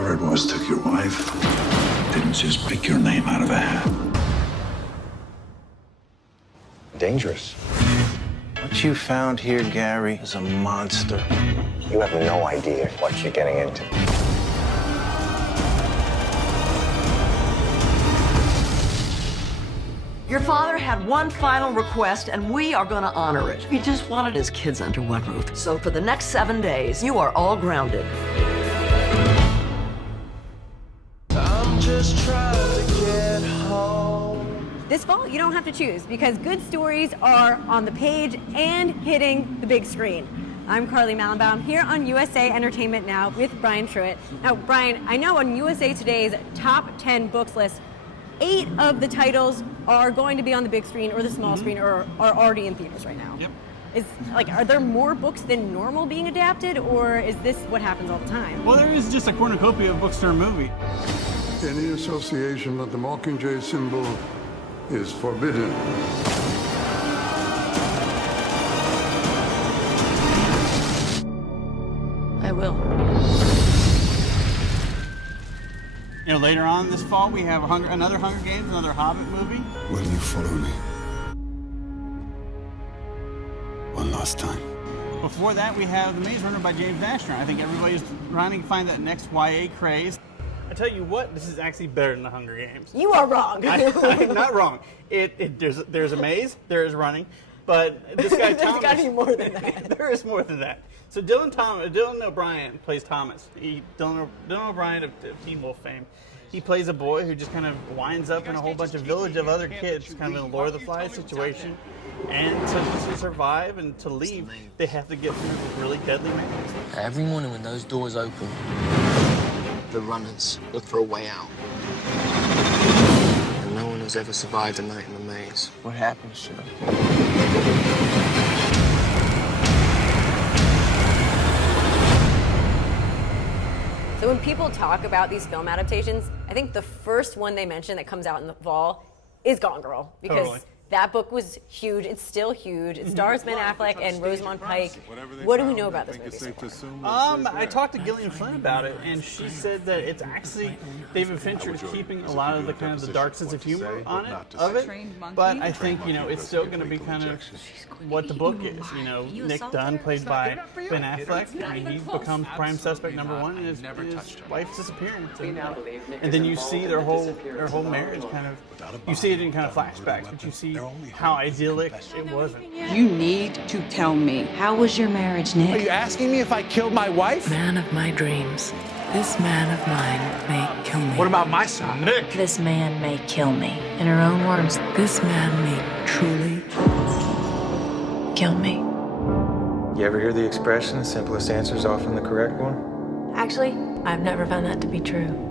whoever it was took your wife didn't just pick your name out of a hat. Dangerous. What you found here, Gary, is a monster. You have no idea what you're getting into. Your father had one final request, and we are going to honor it. He just wanted his kids under one roof. So for the next 7 days, you are all grounded. I'm just trying to get home. This fall, you don't have to choose because good stories are on the page and hitting the big screen. I'm Carly Mallenbaum here on USA Entertainment Now with Brian Truitt. Now, Brian, I know on USA Today's top 10 books list, 8 of the titles are going to be on the big screen or the small screen or are already in theaters right now. Yep. Are there more books than normal being adapted, or is this what happens all the time? Well, there is just a cornucopia of books to a movie. Any association with the Mockingjay symbol is forbidden. I will. You know, later on this fall, we have another Hunger Games, another Hobbit movie. Will you follow me? One last time. Before that, we have The Maze Runner by James Asher. I think everybody's trying to find that next YA craze. I tell you what, this is actually better than the Hunger Games. You are wrong. I'm not wrong. There's a maze, there is running, but this guy Thomas. There's got to be more than that. There is more than that. So Dylan O'Brien plays Thomas. Dylan O'Brien of Teen Wolf fame. He plays a boy who just kind of winds up in a whole bunch of village of other kids, kind of in a Lord of the Flies situation. And to survive and to leave, they have to get through this really deadly maze. Every morning when those doors open, the runners look for a way out. And no one has ever survived a night in the maze. What happens to them? So when people talk about these film adaptations, I think the first one they mention that comes out in the fall is Gone Girl, because Totally. that book was huge. It's still huge. It stars Ben Affleck and Rosamund Pike. What do we know about this movie so far? I talked to Gillian Flynn about it, and she said that it's actually David Fincher is keeping a lot of the kind of the dark sense of humor on it, but I think it's still going to be kind of what the book is. Nick Dunn, played by Ben Affleck, I mean, he becomes prime suspect #1 in his wife's disappearance, and then you see their whole marriage kind of. You see it in kind of flashbacks, but you see how idyllic it wasn't. You need to tell me. How was your marriage, Nick? Are you asking me if I killed my wife? Man of my dreams. This man of mine may kill me. What about my son, Nick? This man may kill me. In her own words, this man may truly kill me. You ever hear the expression, the simplest answer is often the correct one? Actually, I've never found that to be true.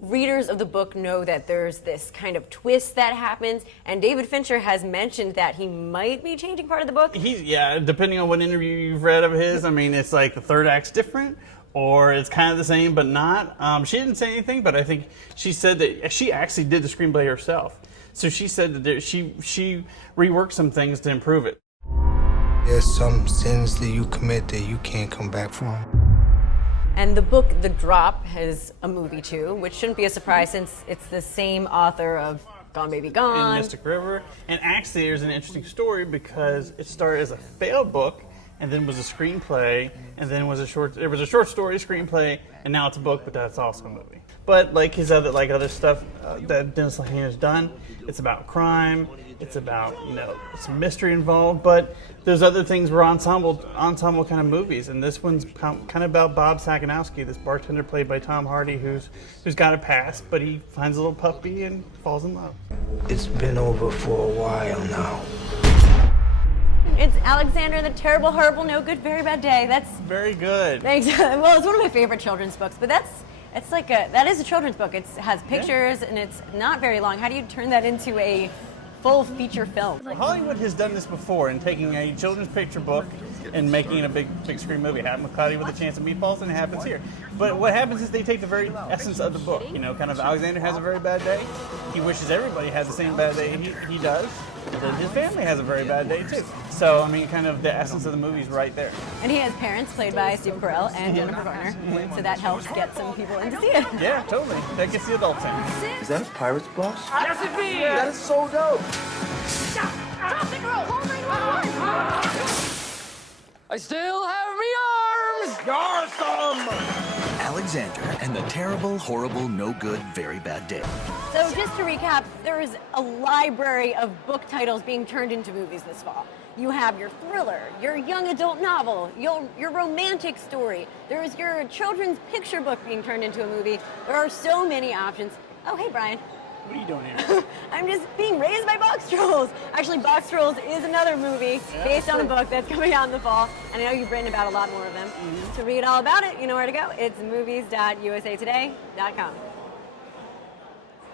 Readers of the book know that there's this kind of twist that happens, and David Fincher has mentioned that he might be changing part of the book. Depending on what interview you've read of his, I mean, it's like the third act's different, or it's kind of the same but not. She didn't say anything, but I think she said that she actually did the screenplay herself. So she said that she reworked some things to improve it. There's some sins that you commit that you can't come back from. And the book, The Drop, has a movie too, which shouldn't be a surprise since it's the same author of Gone Baby Gone. And Mystic River. And actually, there's an interesting story because it started as a failed book, and then was a screenplay, and then was a short story screenplay, and now it's a book, but that's also a movie. But like his other stuff that Dennis Lehane has done, it's about crime, it's about some mystery involved, but there's other things were ensemble kind of movies, and this one's kind of about Bob Saganowski, this bartender played by Tom Hardy, who's got a past, but he finds a little puppy and falls in love. It's been over for a while now. It's Alexander and the Terrible, Horrible, No Good, Very Bad Day. That's very good. Thanks. Well, it's one of my favorite children's books, but that is a children's book. It has pictures and it's not very long. How do you turn that into a full feature film? Hollywood has done this before in taking a children's picture book and making it a big screen movie. It happened with Cloudy with a Chance of Meatballs, and it happens here. But what happens is they take the very essence of the book. Kind of Alexander has a very bad day. He wishes everybody had the same bad day he does. that his family has a very bad day too. So, I mean, kind of the essence of the movie's right there. And he has parents played by Steve Carell and Jennifer Garner, so that helps get some people in to see it. Yeah, totally. That gets the adults in. Is that a pirate's blouse? Yes, it is! That is so dope! I still have me arms! Awesome! Alexander and the terrible, horrible, no good, very bad day. So just to recap, there is a library of book titles being turned into movies this fall. You have your thriller, your young adult novel, your romantic story. There's your children's picture book being turned into a movie. There are so many options. Oh, hey, Brian. What are you doing here? I'm just being raised by Box Trolls. Actually, Box Trolls is another movie based on a book that's coming out in the fall, and I know you've written about a lot more of them. To read all about it, you know where to go. It's movies.usatoday.com.